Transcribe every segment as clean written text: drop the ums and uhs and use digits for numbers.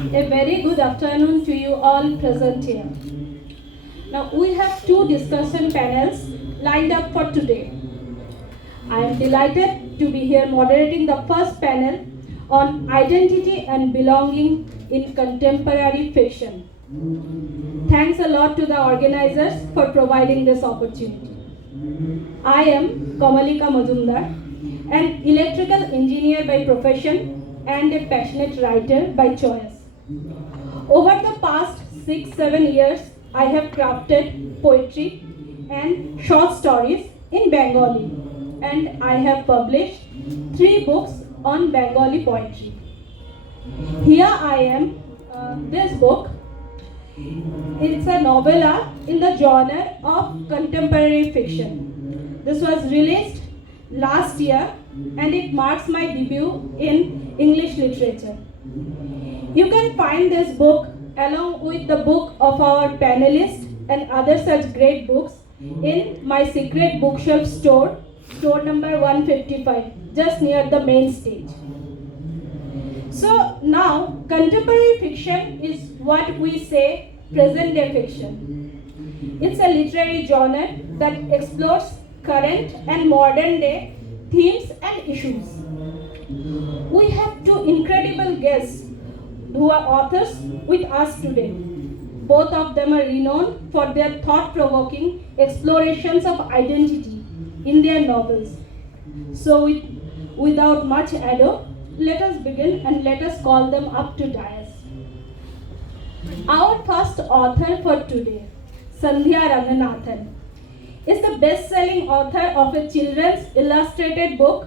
A very good afternoon to you all present here. Now we have two discussion panels lined up for today. I am delighted to be here moderating the first panel on identity and belonging in contemporary fiction. Thanks a lot to the organizers for providing this opportunity. I am Kamalika Majumdar, an electrical engineer by profession and a passionate writer by choice. Over the past 6-7 years, I have crafted poetry and short stories in Bengali, and I have published 3 books on Bengali poetry. Here I am, this book. It's a novella in the genre of contemporary fiction. This was released last year and it marks my debut in English literature. You can find this book along with the book of our panelists and other such great books in my secret bookshelf store, store number 155, just near the main stage. So now, contemporary fiction is what we say present day fiction. It's a literary genre that explores current and modern day themes and issues. We have two incredible guests who are authors with us today. Both of them are renowned for their thought-provoking explorations of identity in their novels. So without much ado, let us begin and let us call them up to dais. Our first author for today, Sandhya Ranganathan, is the best-selling author of a children's illustrated book,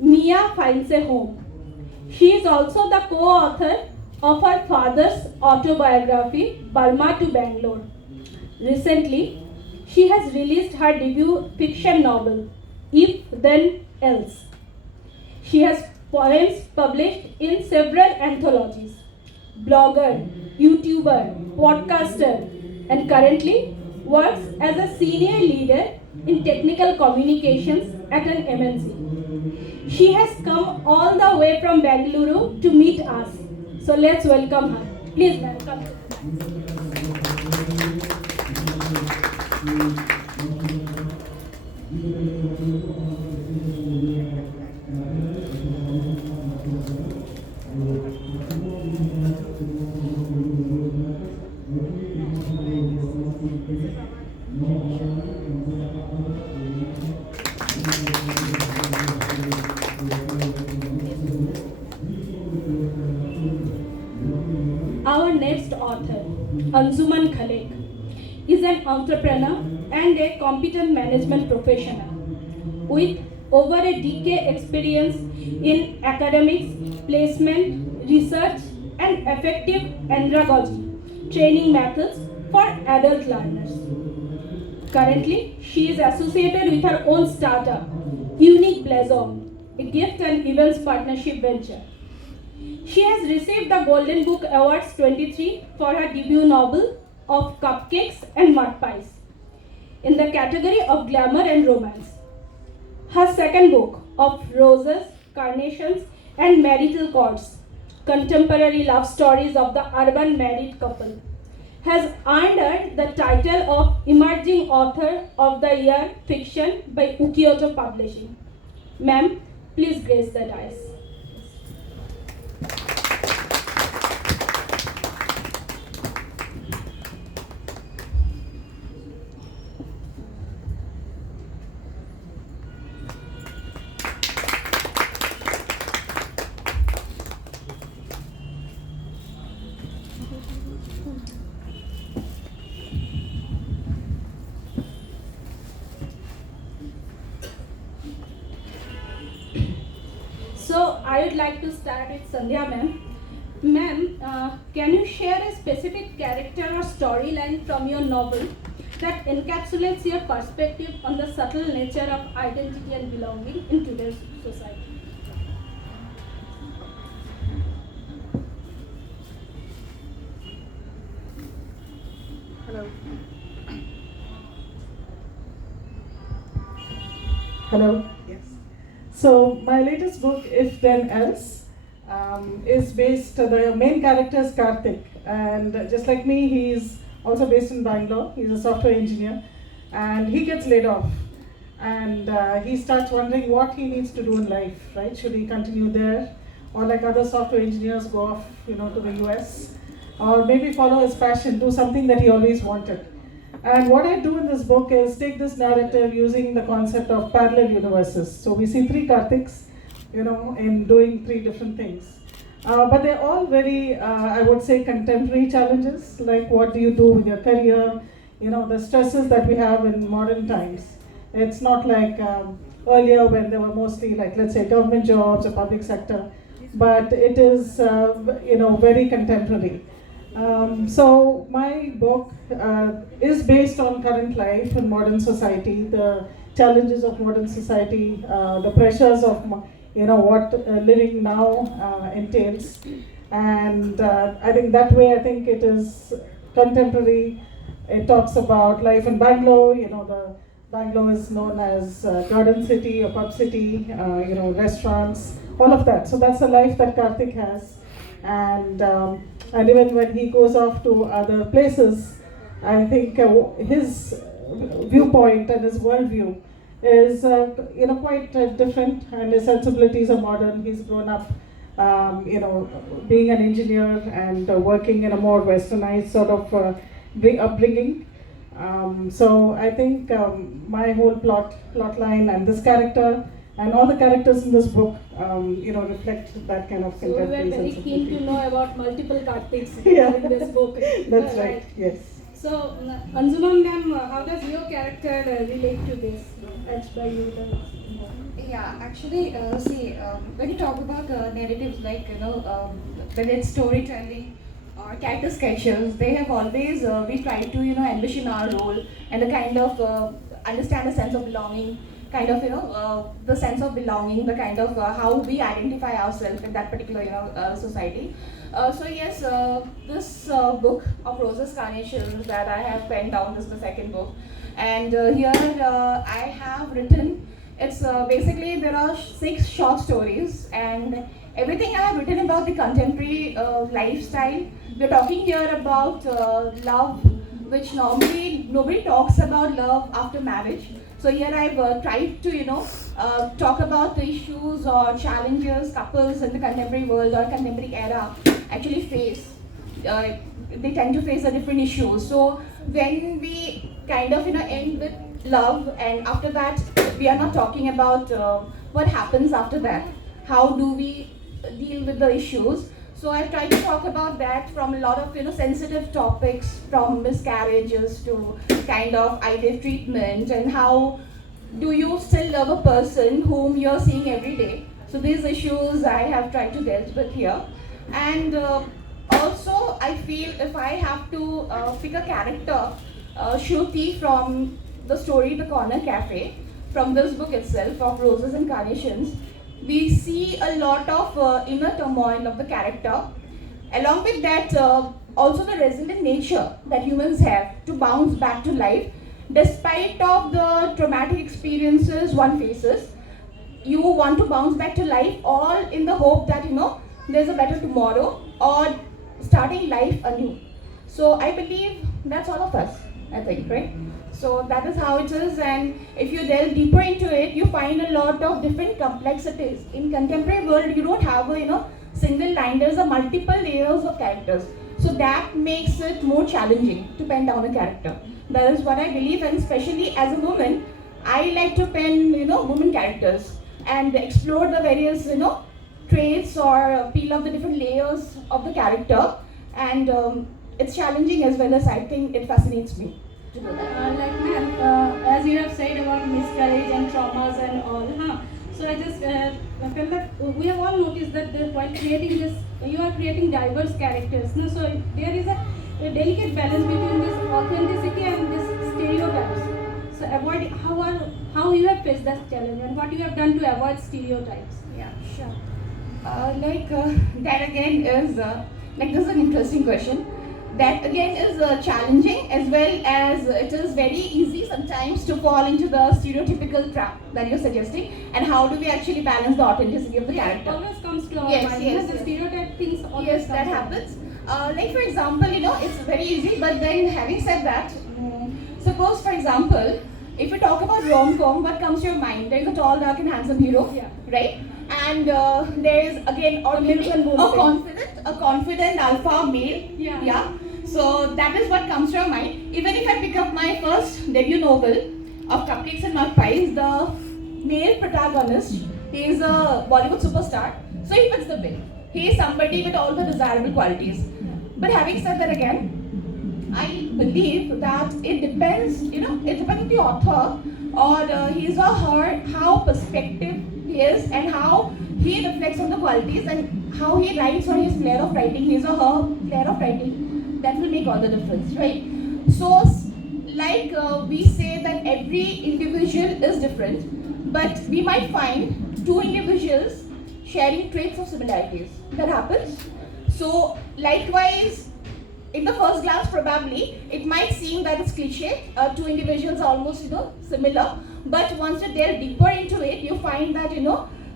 Mia Finds a Home. She is also the co-author of her father's autobiography, Burma to Bangalore. Recently, she has released her debut fiction novel, If Then Else. She has poems published in several anthologies. Blogger, YouTuber, podcaster, and currently works as a senior leader in technical communications at an MNC. She has come all the way from Bengaluru to meet us. So let's welcome her. Please welcome. Our next author, Anjuman Khalek, is an entrepreneur and a competent management professional with over a decade experience in academics, placement, research, and effective andragogy training methods for adult learners. Currently, she is associated with her own startup, Unique Blazon, a gift and events partnership venture. She has received the Golden Book Awards 23 for her debut novel of Cupcakes and Mud Pies in the category of glamour and romance. Her second book of Roses, Carnations and Marital Chords, contemporary love stories of the urban married couple, has earned her the title of Emerging Author of the Year Fiction by Ukyoto Publishing. Ma'am, please grace the dais. So I would like to start with Sandhya ma'am. Ma'am, can you share a specific character or storyline from your novel that encapsulates your perspective on the subtle nature of identity and belonging in today's society? Hello. Hello. Yes. So my latest book, If Then Else, is based, the main character is Karthik, and just like me, he's also based in Bangalore. He's a software engineer, and he gets laid off, and he starts wondering what he needs to do in life, right? Should he continue there, or like other software engineers go off, to the US, or maybe follow his passion, do something that he always wanted. And what I do in this book is take this narrative using the concept of parallel universes. So we see three Kartiks, in doing three different things. But they're all very, I would say, contemporary challenges, like what do you do with your career, the stresses that we have in modern times. It's not like earlier when there were mostly, like, let's say, government jobs or public sector, but it is, very contemporary. So my book is based on current life in modern society, the challenges of modern society, the pressures of what living now entails, and I think that way it is contemporary. It talks about life in Bangalore. The Bangalore is known as Garden City or Pub City. Restaurants, all of that. So that's the life that Karthik has, and even when he goes off to other places, I think his viewpoint and his worldview is quite different, and his sensibilities are modern. He's grown up, being an engineer and working in a more westernized sort of upbringing. So I think my whole plot line and this character and all the characters in this book, reflect that kind of So we were contemporary very keen to sensibility. know about multiple Kartiks Yeah. in this book. That's right. Yes. So, Anjumam ma'am, how does your character relate to this? Edged by you. Yeah, actually, when you talk about narratives like, whether it's storytelling or character sketches, they have always, we try to, envision our role and the kind of understand the sense of belonging, kind of, the sense of belonging, the kind of how we identify ourselves in that particular, society. So yes, this book of Roses Carnations that I have penned down, this is the second book, and here I have written. It's basically there are 6 short stories, and everything I have written about the contemporary lifestyle. We're talking here about love, which normally nobody talks about love after marriage. So here I've tried to, talk about the issues or challenges couples in the contemporary world or contemporary era actually face. They tend to face the different issues. So when we kind of, end with love, and after that we are not talking about what happens after that. How do we deal with the issues? So I try to talk about that from a lot of sensitive topics, from miscarriages to kind of IVF treatment, and how do you still love a person whom you're seeing every day. So these issues I have tried to deal with here, and also I feel if I have to pick a character, Shruti from the story The Corner Cafe, from this book itself of Roses and Carnations, we see a lot of inner turmoil of the character. Along with that, also the resilient nature that humans have to bounce back to life, despite of the traumatic experiences one faces. You want to bounce back to life, all in the hope that there's a better tomorrow, or starting life anew. So I believe that's all of us, I think, right? So that is how it is, and if you delve deeper into it, you find a lot of different complexities. In contemporary world, you don't have a single line. There's a multiple layers of characters. So that makes it more challenging to pen down a character. That is what I believe, and especially as a woman, I like to pen women characters and explore the various traits or peel off the different layers of the character, and it's challenging as well as I think it fascinates me. Like ma'am, as you have said about miscarriage and traumas and all, so I just felt that we have all noticed that while creating this, you are creating diverse characters. No? So there is a delicate balance between this authenticity and this stereotypes. So avoid how you have faced that challenge and what you have done to avoid stereotypes. Yeah, sure. That again is this is an interesting question, that again is challenging, as well as it is very easy sometimes to fall into the stereotypical trap that you're suggesting. And how do we actually balance the authenticity of the character? Always comes to our Yes, mind. yes, The yes. stereotype things always Yes, come that to our happens. Like for example, it's very easy, but then having said that, suppose for example, if we talk about rom-com, what comes to your mind? There is a tall, dark and handsome hero, Yeah. right? And there is again, or maybe American Bull a confident alpha male. Yeah. Yeah. So that is what comes to your mind. Even if I pick up my first debut novel of Cupcakes and Mud Pies, the male protagonist, he is a Bollywood superstar, so he fits the bill. He is somebody with all the desirable qualities. But having said that again, I believe that it depends, it depends on the author or his or her, how perspective he is and how he reflects on the qualities and how he writes or his flair of writing, his or her flair of writing, that will make all the difference, right? So, like we say that every individual is different, but we might find two individuals sharing traits of similarities. That happens. So, likewise, in the first glance, probably it might seem that it's cliche. Two individuals are almost similar, but once you delve deeper into it, you find that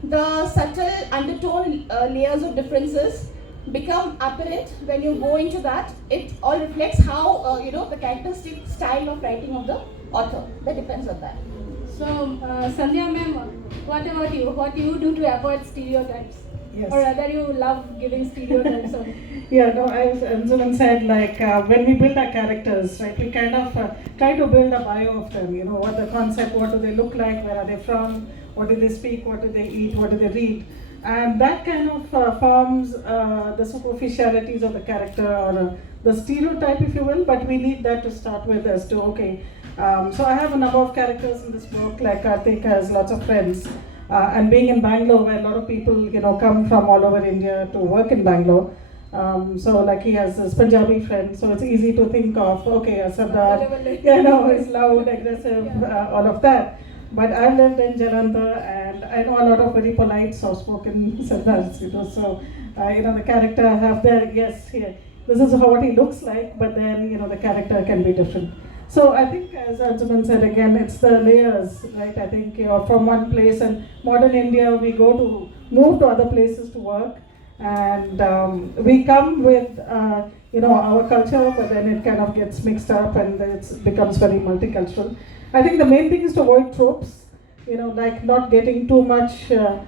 the subtle undertone layers of differences become apparent when you go into that. It all reflects how the characteristic style of writing of the author. That depends on that. So, Sandhya ma'am, what about you? What do you do to avoid stereotypes? Yes. Or rather, you love giving stereotypes? Yeah, no, as Anjuman said, like when we build our characters, right, we kind of try to build a bio of them, what the concept, what do they look like, where are they from, what do they speak, what do they eat, what do they read. And that kind of forms the superficialities of the character or the stereotype, if you will, but we need that to start with as to, okay, so I have a number of characters in this book, like Karthik has lots of friends. And being in Bangalore, where a lot of people, come from all over India to work in Bangalore. So like he has this Punjabi friend, so it's easy to think of, okay, a Sardar, is loud, aggressive, all of that. But I lived in Jalandhar and I know a lot of very polite, soft-spoken Sardars, so, the character I have there, yes, here, this is what he looks like, but then, the character can be different. So I think, as Anjuman said again, it's the layers, right? I think from one place, and modern India, we move to other places to work, and we come with our culture, but then it kind of gets mixed up and it becomes very multicultural. I think the main thing is to avoid tropes, like not getting too much. Even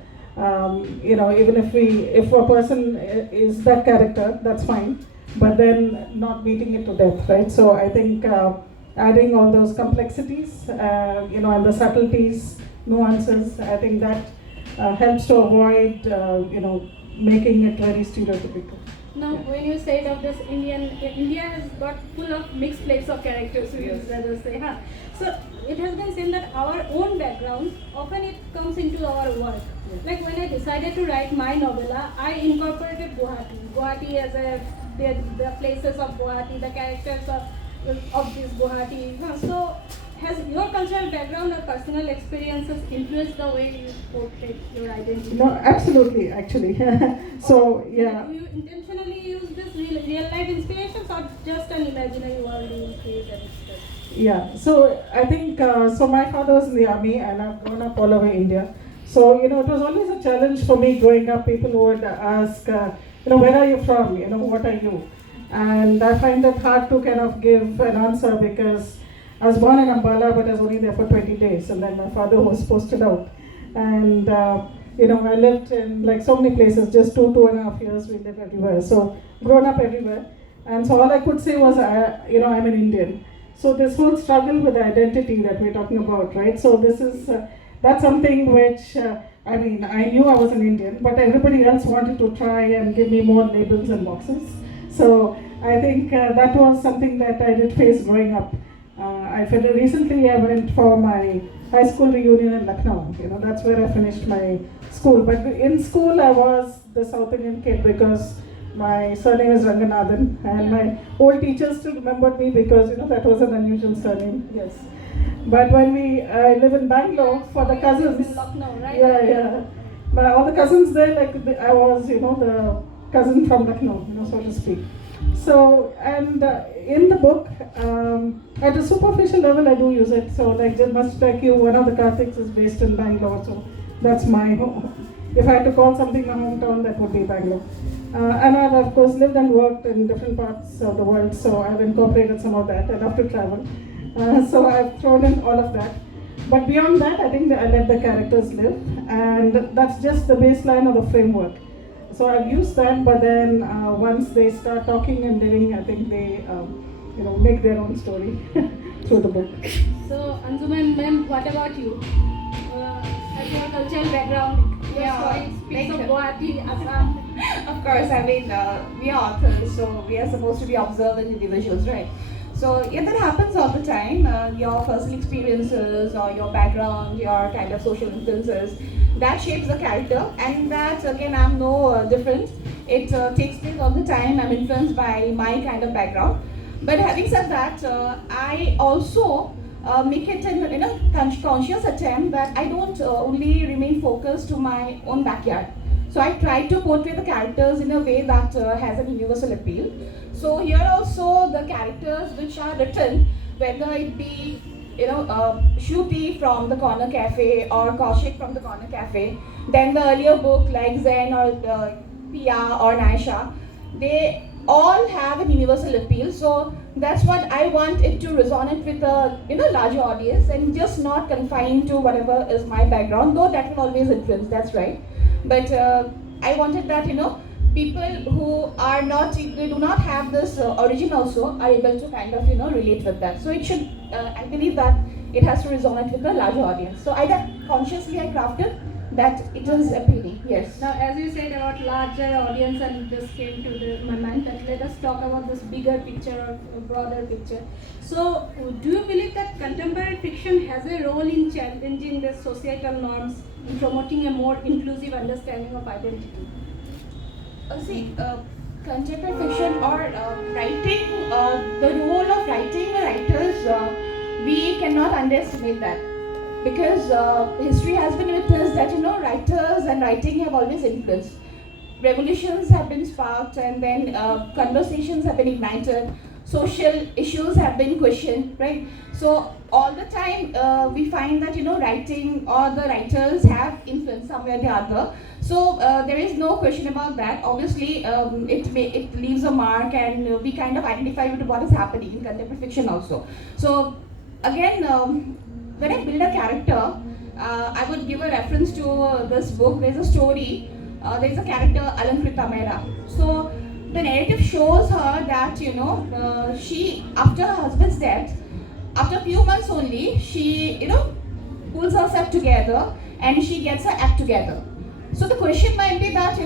if a person is that character, that's fine, but then not beating it to death, right? So I think. Adding all those complexities, and the subtleties, nuances, I think that helps to avoid, making it very stereotypical. Now, when you said of this India has got full of mixed plates of characters, we would rather say, huh? So it has been said that our own background, often it comes into our work. Like when I decided to write my novella, I incorporated Guwahati as the places of Guwahati, the characters of this Guwahati. So, has your cultural background or personal experiences influenced the way you portray your identity? No, absolutely, actually. So, yeah. Do you intentionally use this real life inspirations or just an imaginary world you create and stuff? Yeah, so I think, so my father was in the army and I've grown up all over India. So, it was always a challenge for me growing up. People would ask, where are you from? What are you? And I find it hard to kind of give an answer because I was born in Ambala, but I was only there for 20 days, and then my father was posted out. And I lived in like so many places, just 2.5 years. We lived everywhere, so grown up everywhere. And so all I could say was, I'm an Indian. So this whole struggle with identity that we're talking about, right? So this is that's something which. I knew I was an Indian, but everybody else wanted to try and give me more labels and boxes. So I think that was something that I did face growing up. Recently I went for my high school reunion in Lucknow. That's where I finished my school. But in school I was the South Indian kid because my surname is Ranganathan, and my old teachers still remembered me because that was an unusual surname. Yes. But when we live in Bangalore for the cousins, in Lucknow, right? yeah. But all the cousins there, I was, the cousin from Lucknow, so to speak. So, and in the book, at a superficial level, I do use it. So, like just much like you, one of the Kartiks is based in Bangalore, so that's my home. If I had to call something my hometown, that would be Bangalore. And I've of course lived and worked in different parts of the world, so I've incorporated some of that. I love to travel, so I've thrown in all of that. But beyond that, I think that I let the characters live, and that's just the baseline of the framework. So I've used that, but then once they start talking and living, I think they, make their own story through the book. So, Anjuman ma'am, what about you? As your cultural background, your Yeah, story speaks of like- Guwahati, Assam. Of course, I mean, we are authors, so we are supposed to be observant individuals, right? So, yeah, that happens all the time. Your personal experiences or your background, your kind of social influences, that shapes the character, and that, again, I'm no different. It takes place all the time. I'm influenced by my kind of background. But having said that, I also make it an conscious attempt that I don't only remain focused to my own backyard. So I try to portray the characters in a way that has an universal appeal. So here also the characters which are written, whether it be Shruti from the Corner Cafe or Kaushik from the Corner Cafe, then the earlier book like Zen or Pia or Naisha, they all have a universal appeal. So that's what I want it to resonate with a larger audience and just not confined to whatever is my background, though that will always influence, that's right. But I wanted that people who are not, they do not have this origin also are able to kind of relate with that. So it should, I believe that it has to resonate with a larger audience. So either consciously I crafted that it is appealing. Yes. Now, as you said about larger audience, and this came to my mind, that let us talk about this bigger picture or broader picture. So, do you believe that contemporary fiction has a role in challenging the societal norms, in promoting a more inclusive understanding of identity? Contemporary fiction or writing, the role of writing or writers, we cannot underestimate that. Because history has been witnessed that writers and writing have always influenced. Revolutions have been sparked, and then conversations have been ignited. Social issues have been questioned, right? So all the time we find that writing or the writers have influence somewhere or the other. So there is no question about that. Obviously, it leaves a mark, and we kind of identify with what is happening in contemporary fiction also. So again. When I build a character, I would give a reference to this book. There's a story, there's a character, Alankrita Mehra. So the narrative shows her that, she, after her husband's death, after a few months only, she, pulls herself together and she gets her act together. So the question might be that,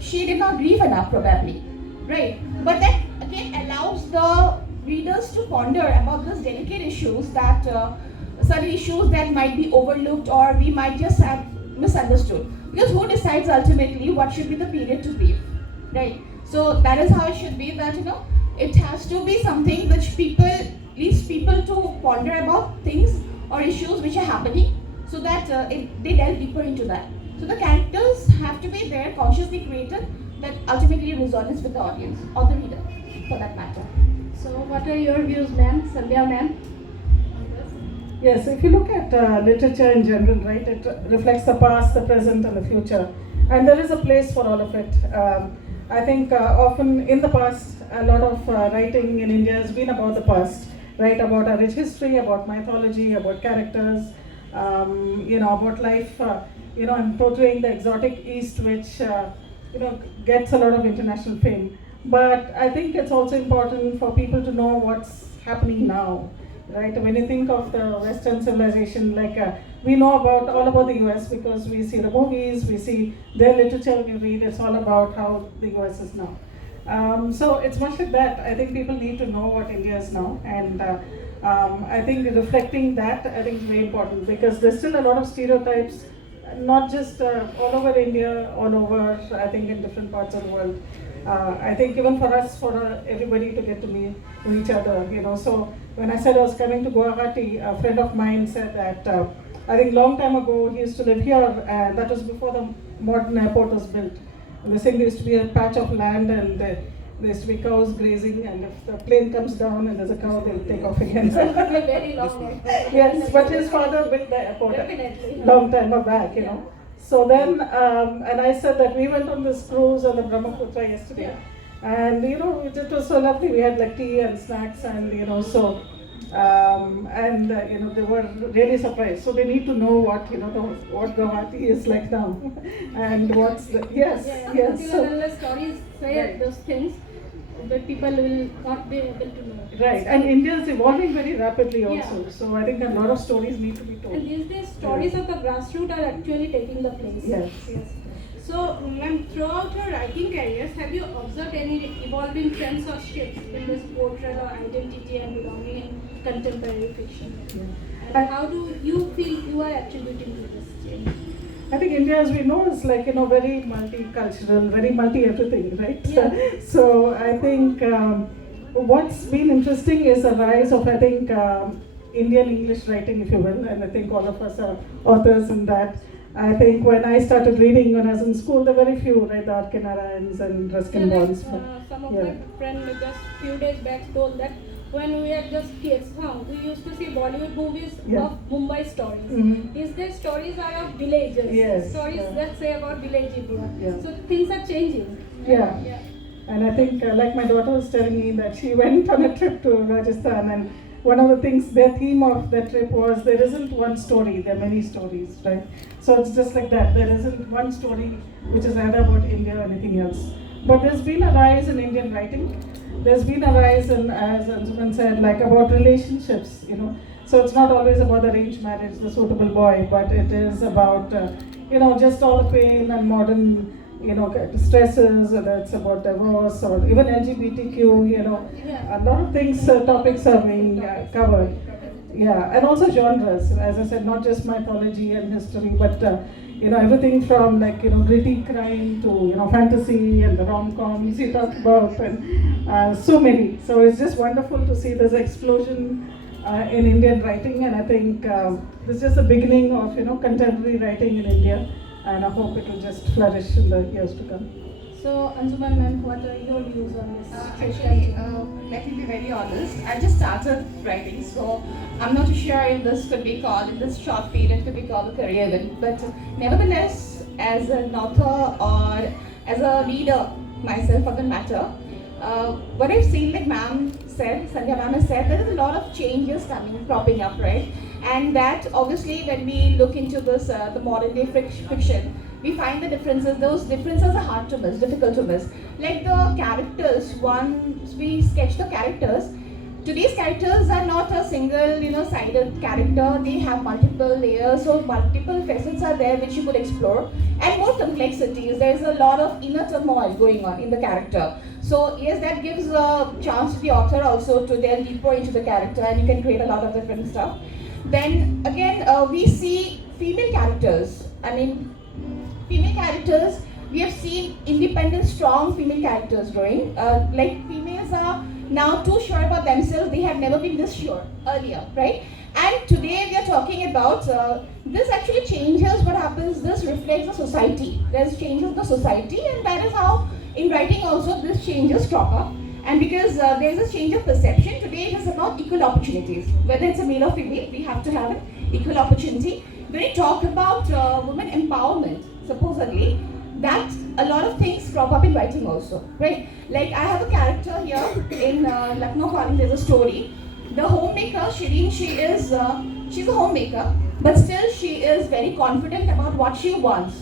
she did not grieve enough probably, right? But that again allows the readers to ponder about these delicate issues that certain issues that might be overlooked or we might just have misunderstood. Because who decides ultimately what should be the period to grieve, right? So that is how it should be, that it has to be something which leads people to ponder about things or issues which are happening, so that they delve deeper into that. So the characters have to be there, consciously created, that ultimately resonates with the audience or the reader, for that matter. So, what are your views, ma'am? Sandhya, ma'am? Yes, if you look at literature in general, right, it reflects the past, the present, and the future. And there is a place for all of it. I think often in the past, a lot of writing in India has been about the past, right, about our rich history, about mythology, about characters, about life, and portraying the exotic East, which, gets a lot of international fame. But I think it's also important for people to know what's happening now. Right, when you think of the Western civilization, like we know all about the US because we see the movies, we see their literature, we read, it's all about how the US is now. So it's much like that. I think people need to know what India is now, and I think reflecting that, I think is very important, because there's still a lot of stereotypes, not just all over India, all over, I think, in different parts of the world. I think even for us, for everybody to get to meet each other, so when I said I was coming to Guwahati, a friend of mine said that I think long time ago he used to live here, that was before the modern airport was built. And they're saying there used to be a patch of land and there used to be cows grazing, and if the plane comes down and there's a cow, they'll take off again. Very long. Yes, but his father built the airport Definitely. a long time back, you know. So then, and I said that we went on this cruise on the Brahmaputra yesterday, and you know, it was so lovely. We had like tea and snacks, and you know, so you know, they were really surprised. So they need to know what, you know, what Guwahati is like now, and what's the, yes. Until unless stories say those things, the people will not be able to know. Right, and India is evolving very rapidly also. Yeah. So I think a lot of stories need to be told. And these days, stories of the grassroots are actually taking the place. Yes. So, ma'am, throughout your writing careers, have you observed any evolving trends or shifts in this portrayal of identity and belonging in contemporary fiction? Yeah. And how do you feel you are attributing to this change? I think India, as we know, is like, you know, very multicultural, very multi-everything, right? Yeah. So I think what's been interesting is the rise of, I think, Indian English writing, if you will, and I think all of us are authors in that. I think when I started reading when I was in school, there were very few, right? The R.K. Narayans and Ruskin Bonds. Some of my friends just few days back told that when we were just kids, we used to see Bollywood movies of Mumbai stories. Mm-hmm. These days stories are of villages. Yes. Stories that say about village India. Yeah. So things are changing. Yeah. And I think, like my daughter was telling me that she went on a trip to Rajasthan, and one of the things, their theme of that trip was there isn't one story, there are many stories, right? So it's just like that. There isn't one story which is either about India or anything else. But there's been a rise in Indian writing. There's been a rise in, as Ansuman said, like about relationships, you know. So it's not always about the arranged marriage, the suitable boy, but it is about, you know, just all the pain and modern, you know, stresses, whether it's about divorce or even LGBTQ, you know, a lot of things, topics are being covered. Yeah, and also genres, as I said, not just mythology and history, but you know, everything from like, you know, gritty crime to, you know, fantasy and the rom-coms you talked about, and so many. So it's just wonderful to see this explosion in Indian writing, and I think this is just the beginning of, you know, contemporary writing in India, and I hope it will just flourish in the years to come. So, Ansuman ma'am, what are your views on this? Actually, let me be very honest. I just started writing, so I'm not too sure if this could be called, in this short period, could be called a career then. But nevertheless, as an author or as a reader myself, for the matter, what I've seen, like ma'am said, Sandhya ma'am has said, there is a lot of changes cropping up, right? And that obviously, when we look into this, the modern day fiction, we find the differences. Those differences are hard to miss, difficult to miss. Like the characters, once we sketch the characters, today's characters are not a single, you know, sided character. They have multiple layers, so multiple facets are there which you could explore, and more complexities. There's a lot of inner turmoil going on in the character. So yes, that gives a chance to the author also to delve deeper into the character, and you can create a lot of different stuff. Then again, we see female characters. I mean, female characters, we have seen independent, strong female characters growing. Like females are now too sure about themselves. They have never been this sure earlier, right? And today we are talking about this actually changes what happens. This reflects the society. There's changes the society, and that is how in writing also this changes crop up. And because there's a change of perception, today it is about equal opportunities. Whether it's a male or female, we have to have an equal opportunity. When we talk about women empowerment, supposedly, that a lot of things crop up in writing also, right? Like I have a character here in Lucknow Calling, there's a story. The homemaker, Shireen, she's a homemaker, but still she is very confident about what she wants.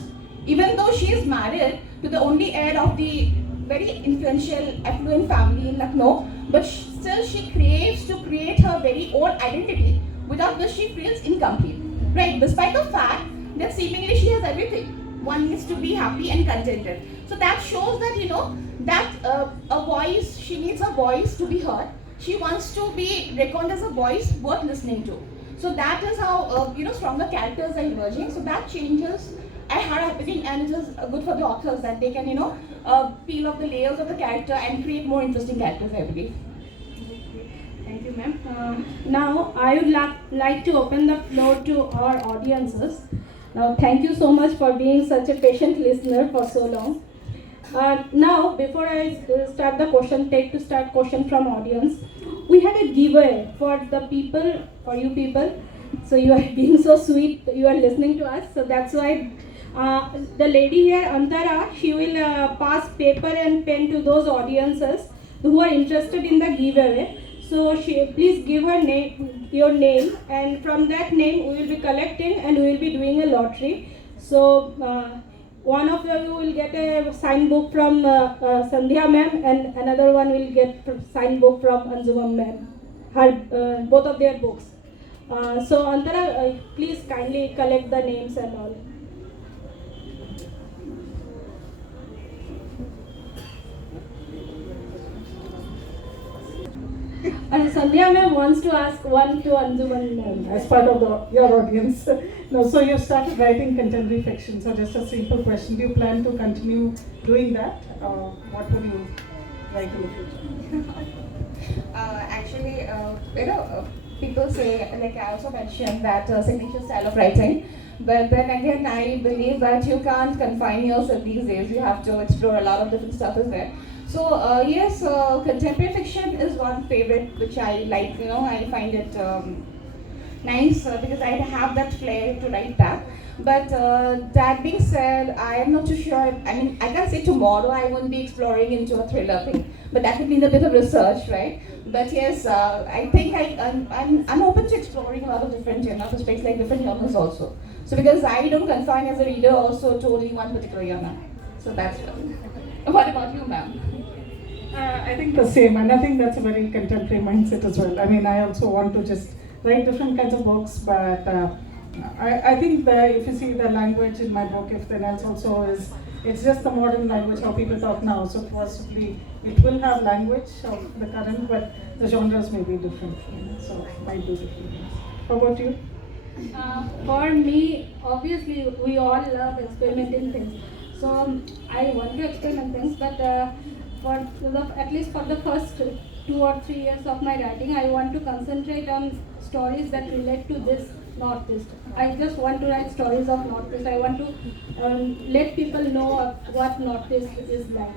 Even though she is married to the only heir of the very influential, affluent family in Lucknow, but still she craves to create her very own identity, without which she feels incomplete, right? Despite the fact that seemingly she has everything. One needs to be happy and contented. So that shows that, you know, that a voice, she needs a voice to be heard. She wants to be reckoned as a voice worth listening to. So that is how, you know, stronger characters are emerging. So that changes are happening, and it is good for the authors that they can, you know, peel off the layers of the character and create more interesting characters, I believe. Thank you, ma'am. Now, I would like to open the floor to our audiences. Now, thank you so much for being such a patient listener for so long. Now, before I start the question, take to start question from audience. We have a giveaway for the people, for you people. So you are being so sweet, you are listening to us. So that's why the lady here, Antara, she will pass paper and pen to those audiences who are interested in the giveaway. So please give her name, your name, and from that name we will be collecting and we will be doing a lottery. So one of you will get a sign book from Sandhya ma'am, and another one will get sign book from Anjumam ma'am. Her both of their books. So Antara, please kindly collect the names and all. And Sandhya ma'am wants to ask one to Anjuman ma'am. As part of your audience. No, so you've started writing contemporary fiction. So just a simple question: do you plan to continue doing that, or what would you write in the future? Actually, people say, like I also mentioned, that signature style of writing. But then again, I believe that you can't confine yourself these days. You have to explore a lot of different stuff is there. So yes, contemporary fiction is one favorite which I like. I find it nice because I have that flair to write that. But that being said, I am not too sure. I mean, I can say tomorrow I won't be exploring into a thriller thing, but that would mean a bit of research, right? But yes, I think I'm open to exploring a lot of different perspectives, like different genres also. So because I don't confine as a reader also to only one particular genre. So that's what. What about you, ma'am? I think the same, and I think that's a very contemporary mindset as well. I mean, I also want to just write different kinds of books, but I think that if you see the language in my book, if then else also is, it's just the modern language, how people talk now. So possibly it will have language of the current, but the genres may be different. So might do different things. How about you? For me, obviously, we all love experimenting things. So I want to experiment things, but at least for the first 2 or 3 years of my writing, I want to concentrate on stories that relate to this Northeast. I just want to write stories of Northeast. I want to let people know what Northeast is like.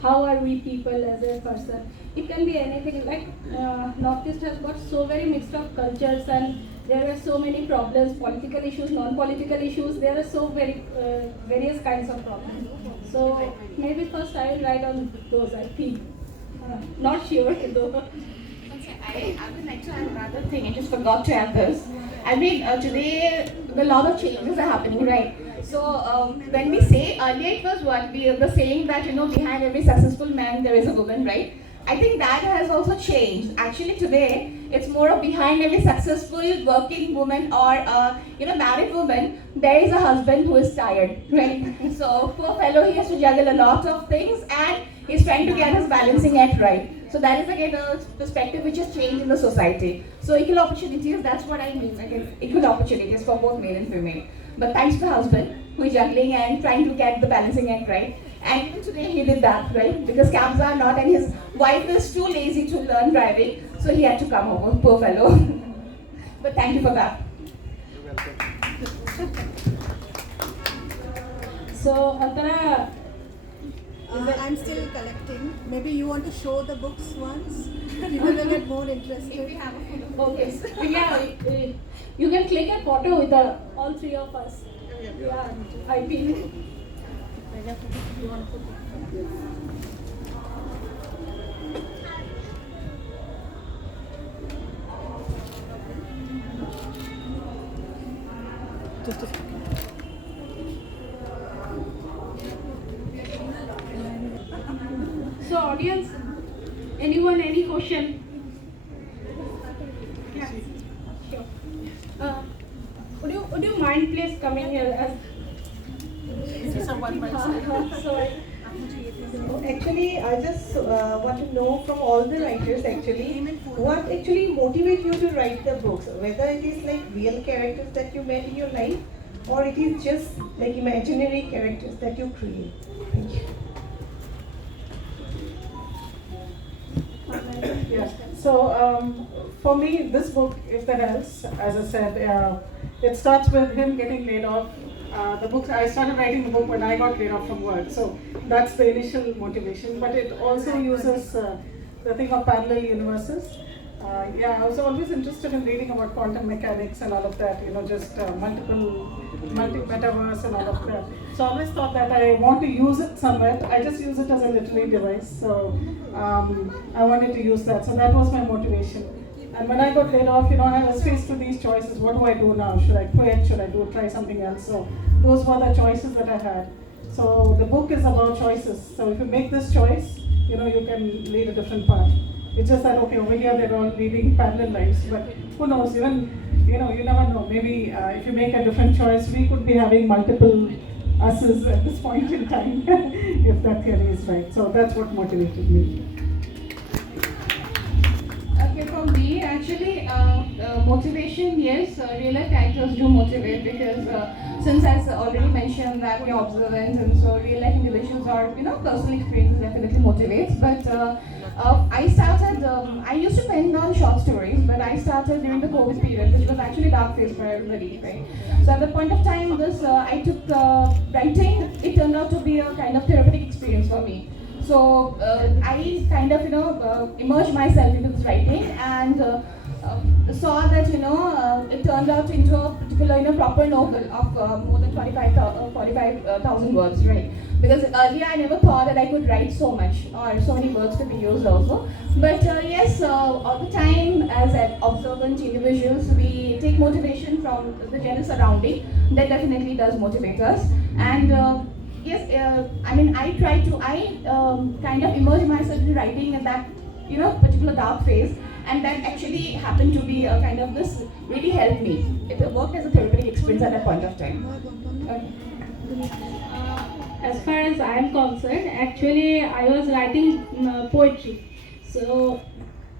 How are we people as a person? It can be anything. Like Northeast has got so very mixed of cultures, and there are so many problems, political issues, non-political issues. There are so very various kinds of problems. So maybe first I will write on those. I feel not sure though. Okay, I would like to add another thing. I just forgot to add this. I mean, today a lot of changes are happening, right? So when we say earlier, it was what we were saying that behind every successful man there is a woman, right? I think that has also changed. Actually, today it's more of behind every successful working woman or married woman, there is a husband who is tired, right? So poor fellow, he has to juggle a lot of things and he's trying to get his balancing act right. So that is again a perspective which has changed in the society. So equal opportunities, that's what I mean. Again, equal opportunities for both male and female. But thanks to the husband who is juggling and trying to get the balancing act right. And even today he did that, right? Because cabs are not, and his wife is too lazy to learn driving, so he had to come over, poor fellow. But thank you for that. So Antara, I'm still collecting. Maybe you want to show the books once? People will get more interested. If we have a photo. okay, yeah, you can click a photo with all three of us. Yeah, I feel. Just a second. So audience, anyone, any question? Yeah. Sure. Would you mind please coming here as sorry. Actually, I just want to know from all the writers what actually motivates you to write the books, whether it is like real characters that you met in your life or it is just like imaginary characters that you create. Thank you. Yeah. So for me, this book, if that helps, as I said, it starts with him getting laid off the book, I started writing the book when I got laid off from work. So that's the initial motivation. But it also uses the thing of parallel universes. Yeah, I was always interested in reading about quantum mechanics and all of that, just multi-metaverse and all of that. So I always thought that I want to use it somewhere. I just use it as a literary device. So I wanted to use that. So that was my motivation. And when I got laid off, I was faced with these choices. What do I do now? Should I quit? Should I try something else? So those were the choices that I had. So the book is about choices. So if you make this choice, you can lead a different path. It's just that, okay, over here they're all leading parallel lives, but who knows, even, you never know. Maybe if you make a different choice, we could be having multiple us's at this point in time, if that theory is right. So that's what motivated me. Okay, for me, actually, motivation, yes, real life characters do motivate because since as already mentioned that we're observant and so real life individuals are, personal experiences definitely motivates. But I started, I used to pen down short stories, but I started during the COVID period, which was actually dark phase for everybody, right? So at the point of time, I took writing, it turned out to be a kind of therapeutic experience for me. So I kind of, immersed myself into this writing and saw that, it turned out into a particular, proper novel of more than 45,000 words, right? Because earlier I never thought that I could write so much or so many words could be used also. But yes, all the time as observant individuals, we take motivation from the general surrounding. That definitely does motivate us. And yes, I kind of immerse myself in writing in that, particular dark phase, and that actually happened to be a kind of this really helped me. It worked as a therapeutic experience at that point of time. As far as I am concerned, actually I was writing poetry. So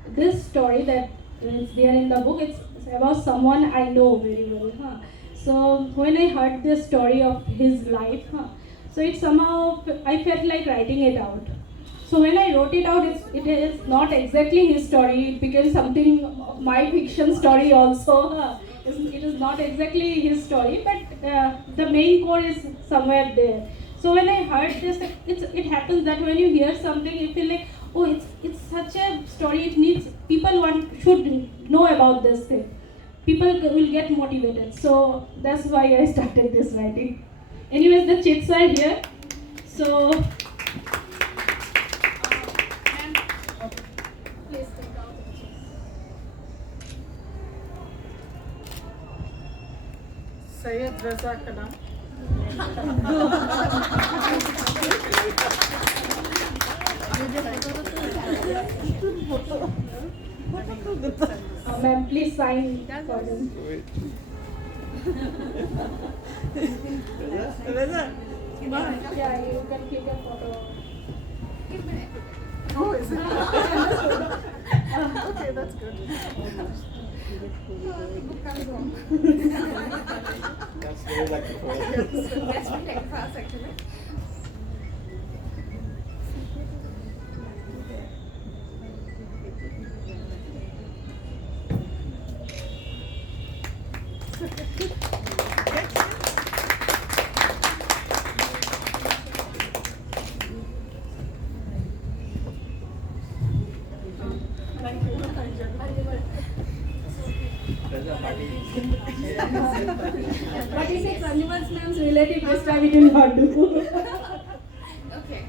this story that is there in the book, it's about someone I know very well. So when I heard the story of his life, so it somehow, I felt like writing it out. So when I wrote it out, it is not exactly his story. It became something my fiction story also. It is not exactly his story, but the main core is somewhere there. So when I heard this, it happens that when you hear something, you feel like, oh, it's such a story. It needs should know about this thing. People will get motivated. So that's why I started this writing. Anyways, the chits are here. So please take out the chits. Syed Raza Khan. Ma'am, please sign for them. Yeah, you can click a photo. Oh, is it? Okay, that's good. That's very lucky for you. That's my like fast actually. But if it's Anjuman's ma'am's relative, this time it will not do. Okay.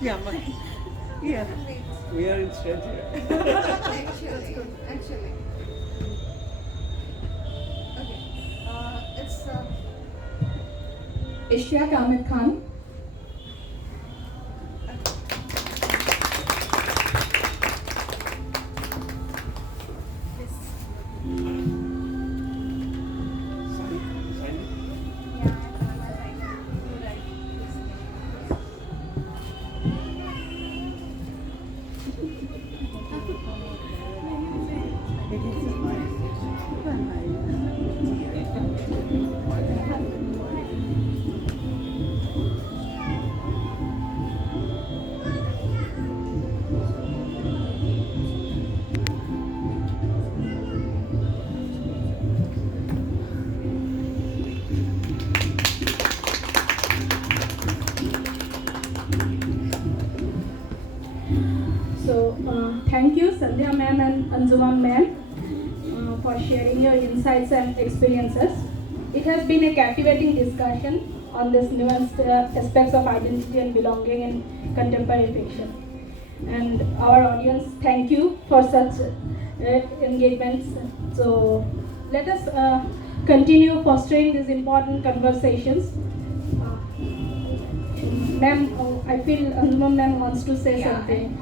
Yeah, yeah. We are in straight here. Actually. Okay. It's Ishaq Ahmed Khan. Anjuman ma'am, for sharing your insights and experiences. It has been a captivating discussion on this nuanced aspects of identity and belonging in contemporary fiction. And our audience, thank you for such engagements. So let us continue fostering these important conversations. Ma'am, I feel Anjuman ma'am wants to say something.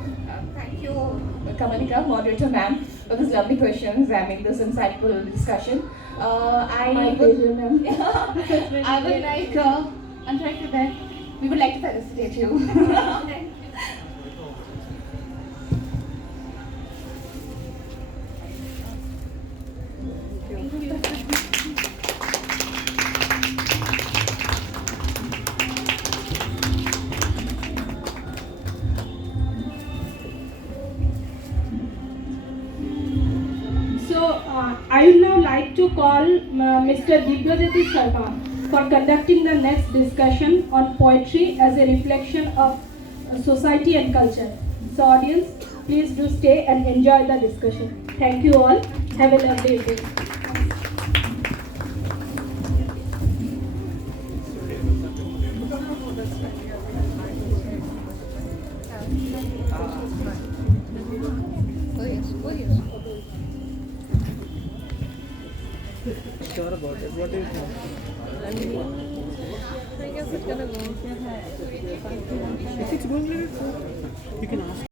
Thank you, Kamalika, moderator ma'am, for these lovely questions and this insightful discussion. My pleasure, ma'am. I would like, I'm trying to beg, we would like to felicitate you. I would now like to call Mr. Dibyajyoti Sharma for conducting the next discussion on poetry as a reflection of society and culture. So audience, please do stay and enjoy the discussion. Thank you all. Have a lovely day. Sure about it. What do you think? I guess it's gonna go. If it's going like that, you can ask.